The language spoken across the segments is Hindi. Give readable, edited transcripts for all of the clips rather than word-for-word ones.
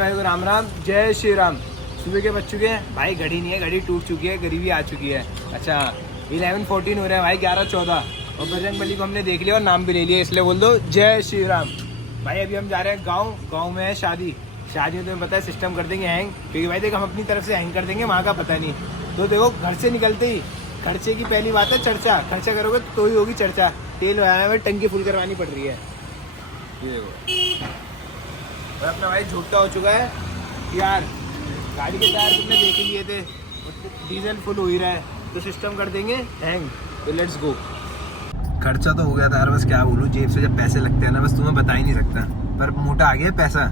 भाई को राम राम, जय श्री राम। सुबह के बज चुके हैं भाई, घड़ी नहीं है, घड़ी टूट चुकी है, गरीबी आ चुकी है। अच्छा 11:14 हो रहे हैं भाई, 11:14 और बजरंगबली को हमने देख लिया और नाम भी ले लिया, इसलिए बोल दो जय श्री राम। भाई अभी हम जा रहे हैं गाँव में है शादी में तुम्हें पता है सिस्टम कर देंगे हैंग, क्योंकि भाई देखो हम अपनी तरफ से हैंग कर देंगे, वहाँ का पता नहीं। तो देखो घर से निकलते ही खर्चे की पहली बात है चर्चा, खर्चा करोगे तो ही होगी चर्चा। तेल लगाना है, टंकी फुल करवानी पड़ रही है। ये देखो और अपना भाई झूठा हो चुका है यार, गाड़ी के टायर तुमने देख ही लिए थे, डीजल फुल हो ही रहा है, तो सिस्टम कर देंगे हैंग। तो लेट्स गो। खर्चा तो हो गया था यार, बस क्या बोलूँ, जेब से जब पैसे लगते हैं ना, बस तुम्हें बता ही नहीं सकता। पर मोटा आ गया पैसा,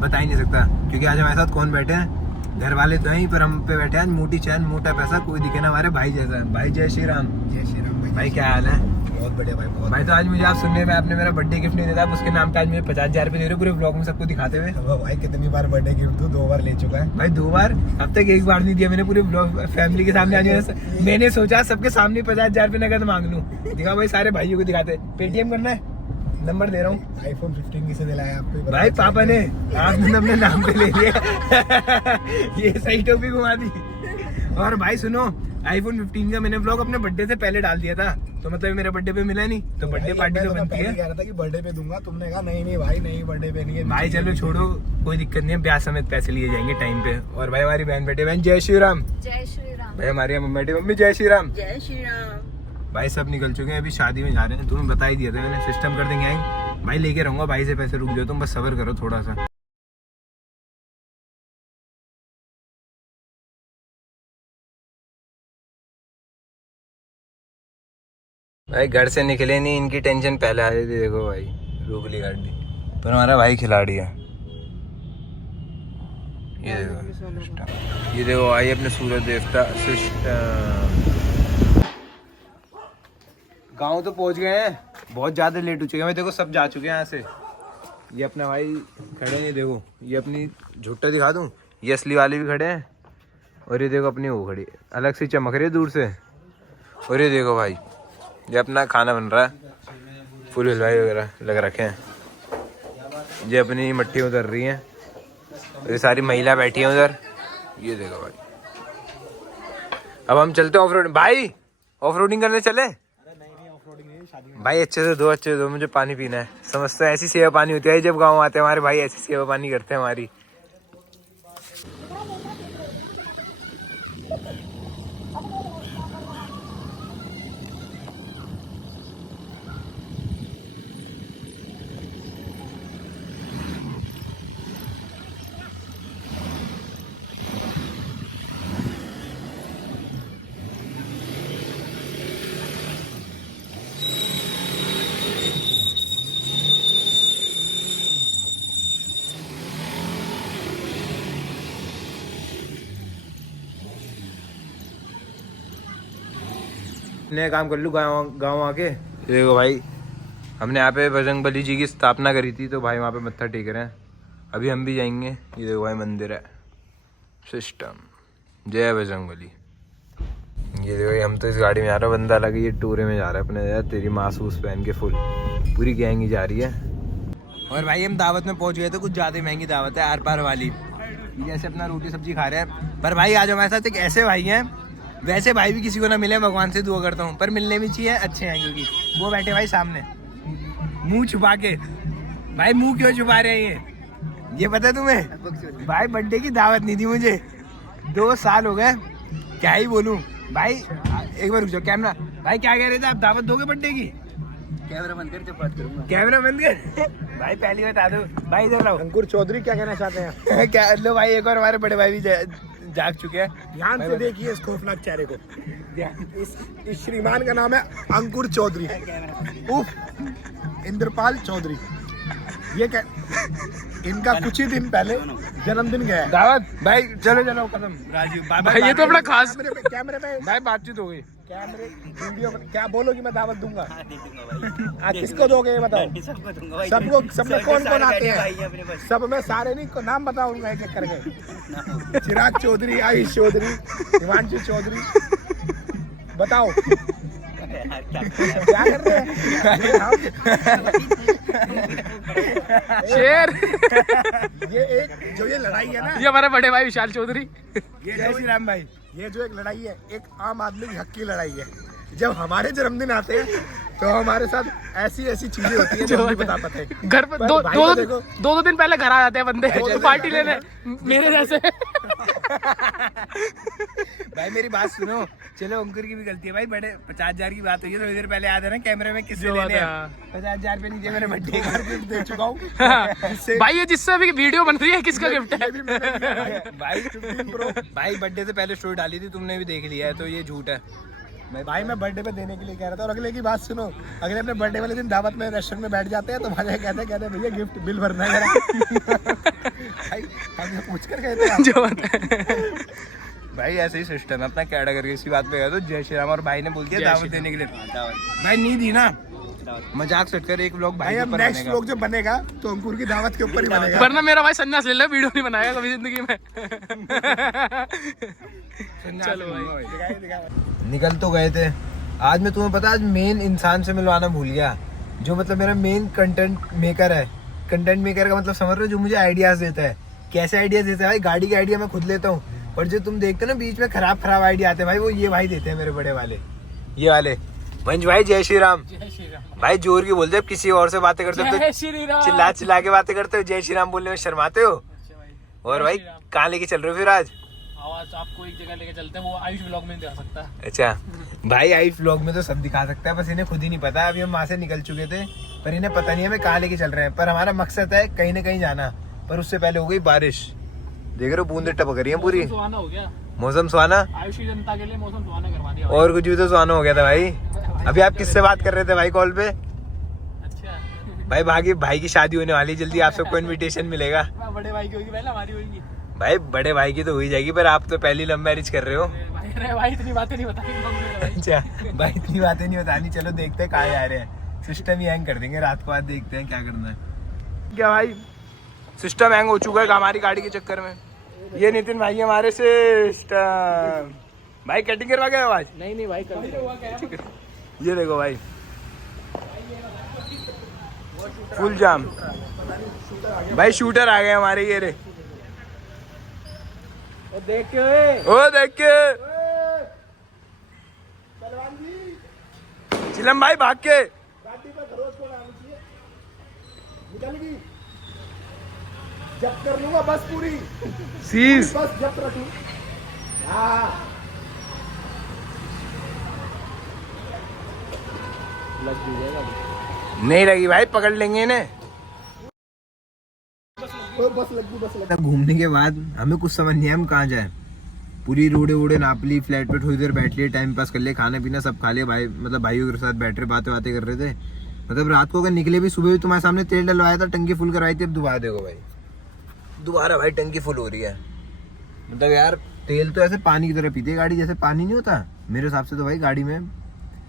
बता ही नहीं सकता, क्योंकि आज हमारे साथ कौन बैठे हैं, घर वाले तो हैं पर हम पे बैठे हैं मोटी चैन मोटा पैसा, कोई दिखे ना हमारे भाई जैसा। भाई जय श्री राम। जय श्री राम भाई क्या हाल है? बहुत बढ़िया भाई, बहुत भाई। तो आज मुझे आप सुनने में आपने मेरा बर्थडे गिफ्ट नहीं देता, उसके नाम पे आज मुझे 50,000 रुपये दे रहे पूरे ब्लॉग में सबको दिखाते हुए। भाई कितनी बार बर्थडे गिफ्ट तू 2 बार ले चुका है भाई 2 बार, अब तक 1 बार नहीं दिया मैंने पूरे ब्लॉग फैमिली के सामने। आज मैंने सोचा सबके सामने 50,000 रुपये नगद मांग लूं, दिखा भाई सारे भाइयों को दिखाते। पेटीएम करना है, नंबर दे रहा हूँ। iPhone 15 किसे दिलाया आपको? भाई पापा ने, आपने अपने नाम पे ले लिया। ये सही टोपी घुमा दी। और भाई सुनो, iPhone 15 का मैंने ब्लॉग अपने बर्थडे से पहले डाल दिया था, तो मतलब मेरे बर्थडे पे मिला नहीं, तो बर्थडे पार्टी तो बनती है। कह रहा था कि बर्थडे पे दूंगा, तुमने कहा नहीं भाई नहीं, बर्थडे पे नहीं है। भाई चलो छोड़ो, कोई दिक्कत नहीं है, ब्याह समेत पैसे लिए जाएंगे टाइम पे। और भाई हमारी बहन बेटे, बहन जय श्री राम। जय श्री राम। भाई हमारी मम्मी बेटे, मम्मी जय श्री राम। जय श्री राम। भाई सब निकल चुके हैं, अभी शादी में जा रहे हैं, तुम्हें बता ही दिया था मैंने, सिस्टम कर देंगे भाई, लेके रहूंगा भाई से पैसे, रुक जाओ तुम, बस सब्र करो थोड़ा सा। भाई घर से निकले नहीं, इनकी टेंशन पहले आ रही थी। देखो भाई रोक ली गाड़ी, पर हमारा भाई खिलाड़ी है। ये देखो भाई अपने सूरज देवता सिस्टम। गांव तो पहुंच गए हैं, बहुत ज़्यादा लेट हो चुके हैं। देखो सब जा चुके हैं यहाँ से। ये अपना भाई खड़े नहीं, देखो ये अपनी झुट्टा दिखा दूँ, ये असली वाले भी खड़े हैं, और ये देखो अपनी वो खड़ी अलग से चमक रही है दूर से। और ये देखो भाई ये अपना खाना बन रहा है, फुल हलवाई वगैरह लग रखे हैं। ये अपनी मट्टी उतर रही हैं, ये सारी महिला बैठी हैं उधर। ये देखो भाई, अब हम चलते हैं ऑफ रोड। भाई ऑफ रोडिंग करने चले भाई, अच्छे से दो, मुझे पानी पीना है। समझते हैं ऐसी सेवा पानी होती है जब गाँव आते हैं हमारे भाई, ऐसी सेवा पानी करते हैं हमारी। नया काम कर लूँ गाँव आके। देखो भाई हमने यहाँ पे बजरंगबली जी की स्थापना करी थी, तो भाई वहाँ पे मत्था टेक रहे हैं, अभी हम भी जाएंगे। ये देखो भाई मंदिर है सिस्टम, जय बजरंगबली। ये देखो हम तो इस गाड़ी में जा रहा है, बंदा अलग ये टूरे में जा रहा है अपने। यार तेरी मासूस पहन के फुल पूरी गैंग ही जा रही है। और भाई हम दावत में पहुँच गए थे, कुछ ज़्यादा महंगी दावत है, आर पार वाली। जैसे अपना रोटी सब्जी खा रहे हैं, पर भाई आज हमारे साथ एक ऐसे भाई हैं, वैसे भाई भी किसी को ना मिले, भगवान से दुआ करता हूँ, पर मिलने भी चाहिए, अच्छे हैं। क्योंकि वो बैठे भाई सामने मुंह छुपा के। भाई मुंह क्यों छुपा रहे हैं ये पता है तुम्हें? भाई बर्थडे की दावत नहीं दी मुझे, 2 साल हो गए, क्या ही बोलूँ भाई। एक बार रुक जाओ, कैमरा भाई क्या कह रहे थे आप, दावत दोगे बर्थडे की? कैमरा बंद कर, जब बात करूंगा। कैमरा बंद कर। भाई पहली बता दो भाई, इधर आओ। अंकुर चौधरी क्या कहना चाहते हैं? क्या लो भाई, एक और हमारे बड़े भाई भी जाग चुके हैं। ध्यान से देखिए इस खौफनाक चेहरे को। इस श्रीमान का नाम है अंकुर चौधरी उफ इंद्रपाल चौधरी। ये क्या, इनका कुछ ही दिन पहले जन्मदिन गया है। दावत भाई चलो कदम राजीव भाई, ये तो अपना खास कैमरे पे भाई बातचीत हो गई। कैमरे वीडियो क्या बोलोगी, मैं दावत दूंगा। किसको दोगे ये बताओ? सबको, सब में कौन कौन आते हैं? सब में सारे नहीं, नाम बताऊंगा एक एक करके। चिराग चौधरी, आयुष चौधरी, हिमांशु चौधरी, बताओ क्या कर रहे हैं? शेर। ये एक जो ये लड़ाई है ना, ये हमारे बड़े भाई विशाल चौधरी। ये जय श्री राम भाई, ये जो एक लड़ाई है, एक आम आदमी की हक की लड़ाई है। जब हमारे जन्मदिन आते हैं तो हमारे साथ ऐसी ऐसी चीजें होती है जो हम नहीं बता पाते। घर पे पर दो भाई को दो देखो, दो दिन पहले घर आ जाते हैं बंदे दो दिन पार्टी पहले। लेने मेरे जैसे। भाई मेरी बात सुनो, चलो अंकुर की भी गलती है भाई, बड़े 50,000 की बात हुई है, थोड़ी देर पहले आया था ना कैमरे में, किससे लेने हैं? 50,000 पे नीचे मेरे बर्थडे का गिफ्ट दे चुका हूँ। जिससे- भाई ये जिससे अभी वीडियो बन रही है किसका गिफ्ट है? ये भी मैंने दिया भाई। भाई 15 प्रो भाई बर्थडे से पहले स्टोरी डाली थी, तुमने भी देख लिया है, तो ये झूठ है। भाई मैं बर्थडे पे देने के लिए कह रहा था, और अगले की बात सुनो, अगले अपने बर्थडे वाले दिन दावत में रेस्टोरेंट में बैठ जाते हैं तो भाई कहते हैं भैया गिफ्ट बिल भरना है जरा। भाई हम पूछ कर गए थे जो बात है। भाई ऐसे ही सिस्टम है अपना, कैडा करके इसी बात पे गया तो जय श्री राम, और भाई ने बोल दिया दावत देने के लिए। भाई नहीं दी ना, मजाक सेट कर, एक व्लॉग भाई भाई अब पर नेक्स्ट बनेगा। लोग जो बनेगा तो अंकुर की दावत के ऊपर ही बनेगा। वरना मेरा भाई संन्यास ले ले, वीडियो नहीं बनाएगा कभी जिंदगी में। चलो भाई। निकल तो गए थे। आज मैं तुम्हें पता, आज मेन इंसान से मिलवाना भूल गया, जो मतलब मेरा मेन कंटेंट मेकर है। कंटेंट मेकर का मतलब समझ रहे हो, जो मुझे आइडियाज देता है। कैसे आइडियाज देता है भाई? गाड़ी के आइडिया मैं खुद लेता हूँ, और जो तुम देखते हो ना बीच में खराब खराब आइडिया आते हैं भाई, वो ये भाई देते हैं मेरे बड़े वाले, ये वाले। मंज भाई जय श्री राम। जय श्री राम भाई जोर की बोलते, अब किसी और से बातें करते हो जय तो श्री राम। चिल्ला चिल्ला के बातें करते हो, जय श्री राम बोलने में शर्माते हो। और भाई श्री राम। कहाँ लेके चल रहे हो फिर आज? आवाज आपको एक जगह लेके चलते हैं, वो आयुष ब्लॉग में दिखा सकता है। अच्छा भाई, आयुष व्लॉग में तो सब दिखा सकता है, बस इन्हें खुद ही नहीं पता। अभी हम वहाँ से निकल चुके थे, पर इन्हें पता नहीं है हमें कहाँ लेके चल रहे हैं। पर हमारा मकसद है कहीं ना कहीं जाना, पर उससे पहले हो गई बारिश। देख रहे हो बूंदे टपक रही है पूरी। मौसम सुहाना हो गया, मौसम सुहाना, आयुष की जनता के लिए मौसम सुहाना करवा दिया। और कुछ भी तो सुहाना हो गया था भाई। अभी आप किससे बात कर रहे थे भाई कॉल पे? अच्छा भाई भाई की शादी होने वाली, जल्दी आप सबको इनविटेशन मिलेगा। बड़े भाई की होगी, पहले हमारी होगी। भाई बड़े भाई की तो हो ही जाएगी, पर आप तो पहली लव मैरिज कर रहे हो। अरे भाई इतनी बातें नहीं बतानी। अच्छा भाई इतनी बातें नहीं बतानी, चलो देखते हैं कहाँ जा रहे हैं। सिस्टम ही हैंग कर देंगे रात को, आज देखते हैं क्या करना है। क्या भाई सिस्टम हैंग हो चुका है हमारी गाड़ी के चक्कर में। ये नितिन भाई हमारे सिस्टम भाई कटिंग करवा गए आज। नहीं भाई कर ये देखो भाई फुल जाम। भाई शूटर आ गए हमारे, ये रे देख के ओ देख के चिलम भाई भाग के गाड़ी पर खरोच को डालनी चाहिए, निकल गई, जब कर लूंगा बस पूरी, सीज। बस जब रखूं। हाँ नहीं लगी भाई, पकड़ लेंगे इन्हें। बस लग गई। घूमने के बाद हमें कुछ समझ नहीं है हम कहाँ जाए। पूरी रोडे वोडे नाप ली, फ्लैट पे थोड़ी देर बैठ लिए, टाइम पास कर लिए, खाना पीना सब खा लिया। भाई मतलब भाइयों के साथ बैठ रहे, बातें कर रहे थे। मतलब रात को अगर निकले भी, सुबह भी तुम्हारे सामने तेल डलवाया था, टंकी फुल करवाई थी। अब दोबारा देखो भाई, दोबारा भाई टंकी फुल हो रही है। मतलब यार तेल तो ऐसे पानी की तरह पीती है गाड़ी, जैसे पानी नहीं होता। मेरे हिसाब से तो भाई गाड़ी में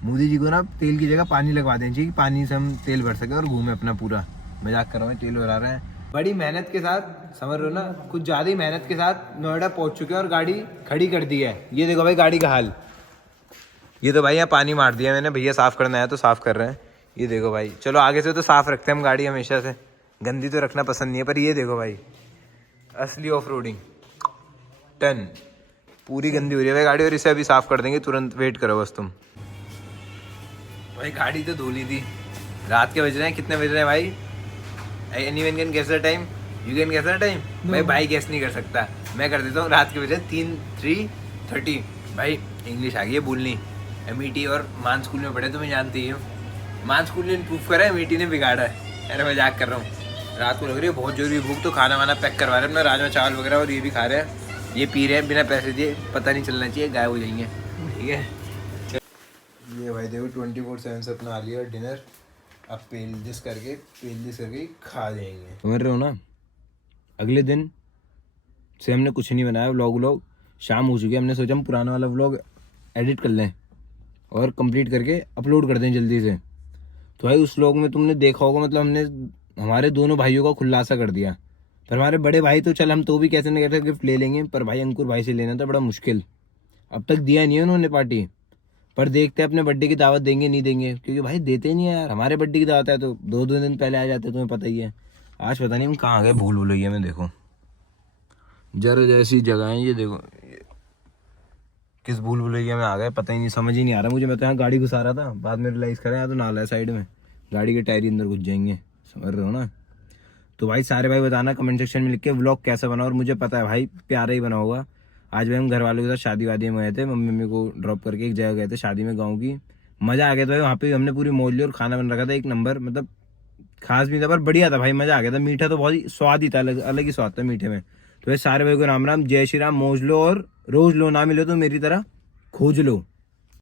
मोदी जी को ना तेल की जगह पानी लगवा देनी चाहिए, कि पानी से हम तेल भर सके और घूमे अपना पूरा। मजाक कर रहा हूँ, तेल भरा रहे हैं बड़ी मेहनत के साथ, समझ रहे हो ना, कुछ ज़्यादा ही मेहनत के साथ नोएडा पहुंच चुके हैं और गाड़ी खड़ी कर दी है। ये देखो भाई गाड़ी का हाल। ये तो भाई यहाँ पानी मार दिया मैंने, भैया साफ़ करना है तो साफ़ कर रहे हैं। ये देखो भाई, चलो आगे से तो साफ़ रखते हैं हम गाड़ी हमेशा से, गंदी तो रखना पसंद नहीं है। पर ये देखो भाई असली ऑफ रोडिंग टन, पूरी गंदी हो रही है भाई गाड़ी, और इसे अभी साफ़ कर देंगे तुरंत, वेट करो बस तुम। भाई गाड़ी तो धो ली थी। रात के बज रहे हैं, कितने बज रहे हैं भाई? Anyone can guess the time? You can guess the time? भाई गैस नहीं कर सकता, मैं कर देता हूँ। रात के बजे 3:30 भाई इंग्लिश आ गई है बोलनी। एमईटी और मान स्कूल में पढ़े, तुम्हें जानती ही हो। मान स्कूल ने इम्प्रूव करा है, एमईटी ने बिगाड़ा है। अरे मजाक कर रहा हूँ। रात को लग रही है बहुत जरूरी भूख, तो खाना वाना पैक करवा रहे हैं अपना, राजमा चावल वगैरह, और ये भी खा रहे हैं, ये पी रहे हैं बिना पैसे दिए। पता नहीं चलना चाहिए, गायब हो जाएंगे। ठीक है ये भाई देखो 24/7 से अपना आ लिया डिनर। अब पेलजिस करके खा जाएंगे, समझ रहे हो ना। अगले दिन से हमने कुछ नहीं बनाया, व्लॉग शाम हो चुकी है। हमने सोचा हम पुराना वाला व्लॉग एडिट कर लें और कंप्लीट करके अपलोड कर दें जल्दी से। तो भाई उस व्लॉग में तुमने देखा होगा, मतलब हमने हमारे दोनों भाइयों का खुलासा कर दिया। पर हमारे बड़े भाई तो चल हम तो भी कैसे न कैसे गिफ्ट ले लेंगे, पर भाई अंकुर भाई से लेना था बड़ा मुश्किल। अब तक दिया नहीं है उन्होंने पार्टी, पर देखते हैं अपने बर्थडे की दावत देंगे नहीं देंगे, क्योंकि भाई देते नहीं है यार। हमारे बर्थडे की दावत है तो 2-2 दिन पहले आ जाते, तुम्हें पता ही है। आज पता नहीं हम कहाँ गए, भूल भुलैया में। देखो जरा जैसी जगह है ये, देखो किस भूल भुलैया में आ गए, पता ही नहीं, समझ ही नहीं आ रहा मुझे। मैं तो यहाँ गाड़ी घुसा रहा था, बाद में रियलाइज करा यहाँ तो नाला है साइड में, गाड़ी के टायर ही अंदर घुस जाएंगे, समझ रहे हो ना। तो भाई सारे भाई बताना कमेंट सेक्शन में लिख के व्लॉग कैसा बना, और मुझे पता है भाई प्यारा ही बना होगा। आज भाई हम घर वालों के साथ शादी वादी में गए थे, मम्मी को ड्रॉप करके एक जगह गए थे शादी में, गाँव की। मज़ा आ गया था भाई, वहाँ पे हमने पूरी मौज ली और खाना बन रखा था एक नंबर, मतलब खास भी था पर बढ़िया था भाई, मज़ा आ गया था। मीठा तो बहुत ही स्वाद ही था, अलग अलग ही स्वाद था मीठे में। तो भाई सारे भाई को राम राम, जय श्री राम, मौज लो और रोज लो, ना मिले तो मेरी तरह खोज लो।